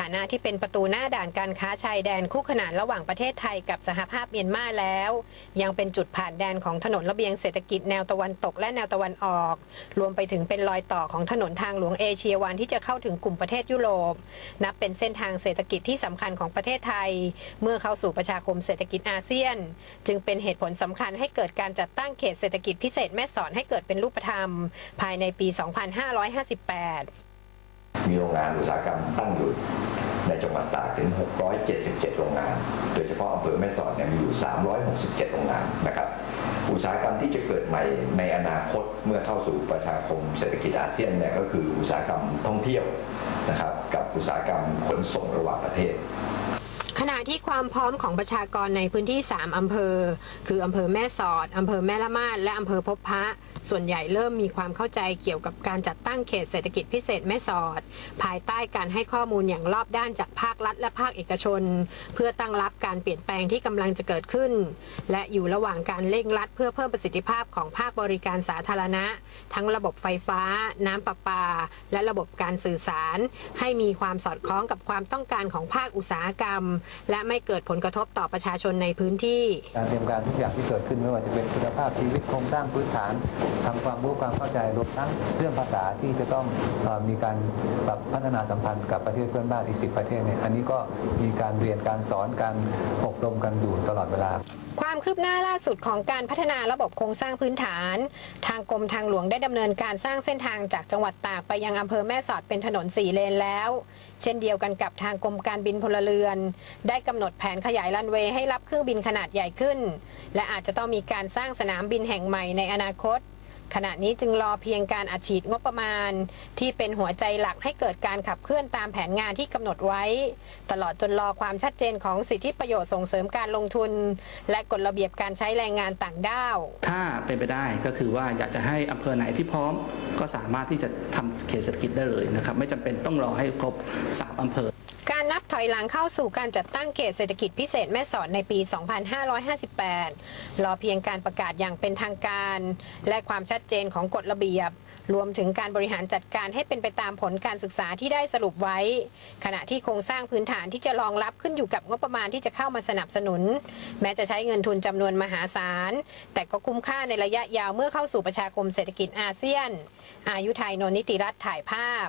ฐานะที่เป็นประตูหน้าด่านการค้าชายแดนคู่ขนานระหว่างประเทศไทยกับสหภาพเมียนมาแล้ว ยังเป็นจุดผ่านแดนของถนนระเบียงเศรษฐกิจแนวตะวันตกและแนวตะวันออก รวมไปถึงเป็นรอยต่อของถนนทางหลวงเอเชียวันที่จะเข้าถึงกลุ่มประเทศยุโรป นับเป็นเส้นทางเศรษฐกิจที่สำคัญของประเทศไทย เมื่อเข้าสู่ประชาคมเศรษฐกิจอาเซียน จึงเป็นเหตุผลสำคัญให้เกิดการจัดตั้งเขตเศรษฐกิจพิเศษแม่สอดให้เกิดเป็นรูปธรรม ภายในปี 2558 มีโรงงานอุตสาหกรรมตั้งอยู่ในจังหวัดตากถึง 677 โรงงาน โดยเฉพาะอำเภอแม่สอดเนี่ยมีอยู่ 367 โรงงานนะครับ อุตสาหกรรมที่จะเกิดใหม่ในอนาคตเมื่อเข้าสู่ประชาคมเศรษฐกิจอาเซียนเนี่ยก็คืออุตสาหกรรมท่องเที่ยวนะครับกับอุตสาหกรรมขนส่งระหว่างประเทศ ขณะที่ความพร้อมของประชากรในพื้นที่ 3 อำเภอ คืออำเภอแม่สอด อำเภอแม่ละมาด และอำเภอพบพระ ส่วนใหญ่เริ่มมีความเข้าใจเกี่ยวกับการจัดตั้งเขตเศรษฐกิจพิเศษแม่สอด ภายใต้การให้ข้อมูลอย่างรอบด้านจากภาครัฐและภาคเอกชน เพื่อตั้งรับการเปลี่ยนแปลงที่กำลังจะเกิดขึ้น และอยู่ระหว่างการเร่งรัดเพื่อเพิ่มประสิทธิภาพของภาคบริการสาธารณะ ทั้งระบบไฟฟ้า น้ำประปา และระบบการสื่อสาร ให้มีความสอดคล้องกับความต้องการของภาคอุตสาหกรรมและไม่เกิดผลกระทบต่อประชาชนในพื้นที่ การเตรียมการทุกอย่างที่เกิดขึ้นไม่ว่าจะเป็นคุณภาพชีวิตโครงสร้างพื้นฐานทำความรู้ความเข้าใจรวมทั้งเรื่องภาษาที่จะต้องเออมีการพัฒนาสัมพันธ์กับประเทศเพื่อนบ้านอีกสิประเทศเนี่ยอันนี้ก็มีการเรียนการสอนการอบรมกันอยู่ตลอดเวลา ความคืบหน้าล่าสุดของการพัฒนาระบบโครงสร้างพื้นฐาน ทางกรมทางหลวงได้ดำเนินการสร้างเส้นทางจากจังหวัดตากไปยังอำเภอแม่สอดเป็นถนนสี่เลนแล้ว เช่นเดียวกันกับทางกรมการบินพลเรือนได้กำหนดแผนขยายรันเวย์ให้รับเครื่องบินขนาดใหญ่ขึ้น และอาจจะต้องมีการสร้างสนามบินแห่งใหม่ในอนาคต ขณะนี้จึงรอเพียงการอัดฉีดงบประมาณ ที่เป็นหัวใจหลักให้เกิดการขับเคลื่อนตามแผนงานที่กำหนดไว้ ตลอดจนรอความชัดเจนของสิทธิประโยชน์ส่งเสริมการลงทุน และกฎระเบียบการใช้แรงงานต่างด้าว ถ้าเป็นไปได้ก็คือว่าอยากจะให้อำเภอไหนที่พร้อม ก็สามารถที่จะทำเขตเศรษฐกิจได้เลยนะครับ ไม่จำเป็นต้องรอให้ครบ 3อำเภอ การนับถอยหลังเข้าสู่การจัดตั้งเขตเศรษฐกิจพิเศษแม่สอดในปี 2558 รอเพียงการประกาศอย่างเป็นทางการ และความชัดเจนของกฎระเบียบ รวมถึงการบริหารจัดการให้เป็นไปตามผลการศึกษาที่ได้สรุปไว้ ขณะที่โครงสร้างพื้นฐานที่จะรองรับขึ้นอยู่กับงบประมาณที่จะเข้ามาสนับสนุน แม้จะใช้เงินทุนจำนวนมหาศาล แต่ก็คุ้มค่าในระยะยาวเมื่อเข้าสู่ประชาคมเศรษฐกิจอาเซียน อายุไทยนนท์นิติรัตน์ถ่ายภาพ